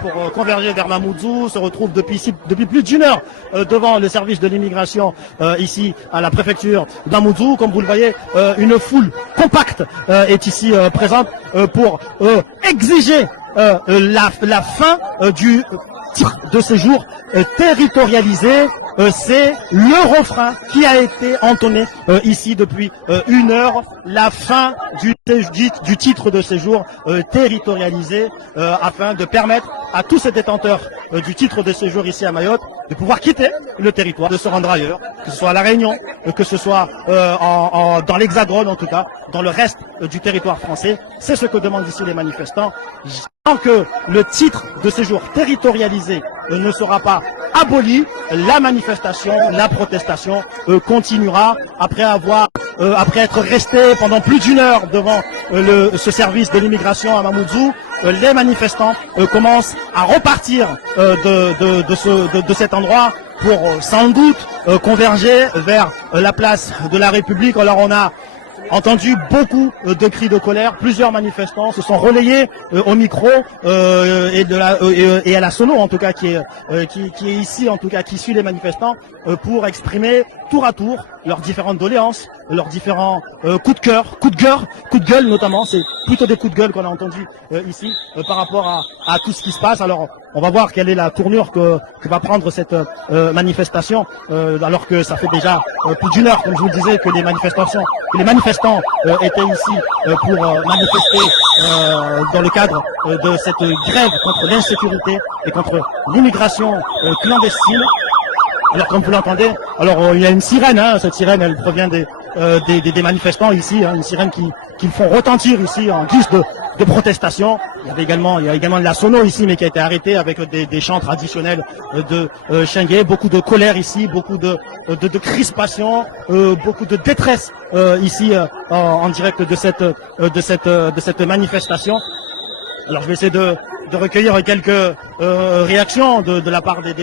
pour converger vers Mamoudzou, se retrouve depuis plus d'une heure devant le service de l'immigration ici à la préfecture d'Amoudzou. Comme vous le voyez, une foule compacte est ici présente pour exiger la fin du titre de séjour territorialisé. C'est le refrain qui a été entonné ici depuis une heure, la fin du titre de séjour territorialisé afin de permettre à tous ces détenteurs du titre de séjour ici à Mayotte de pouvoir quitter le territoire, de se rendre ailleurs, que ce soit à La Réunion, que ce soit dans l'Hexagone en tout cas, dans le reste du territoire français. C'est ce que demandent ici les manifestants. Tant que le titre de séjour territorialisé ne sera pas aboli, la manifestation, la protestation continuera après être resté pendant plus d'une heure devant ce service de l'immigration à Mamoudzou. Les manifestants commencent à repartir de cet endroit pour sans doute converger vers la place de la République. Alors on a entendu beaucoup de cris de colère. Plusieurs manifestants se sont relayés au micro et à la sono en tout cas qui est ici en tout cas qui suit les manifestants pour exprimer tour à tour leurs différentes doléances, leurs différents coups de gueule notamment. C'est plutôt des coups de gueule qu'on a entendus ici par rapport à tout ce qui se passe. Alors on va voir quelle est la tournure que va prendre cette manifestation alors que ça fait déjà plus d'une heure, comme je vous le disais, que les manifestants étaient ici pour manifester dans le cadre de cette grève contre l'insécurité et contre l'immigration clandestine. Alors comme vous l'entendez, alors il y a une sirène, hein, cette sirène elle provient des manifestants ici, hein, une sirène qui font retentir ici en guise de protestation. Il y a également de la sono ici, mais qui a été arrêtée avec des chants traditionnels de Chingué. Beaucoup de colère ici, beaucoup de crispation, beaucoup de détresse ici en direct de cette manifestation. Alors je vais essayer de recueillir quelques réactions de la part des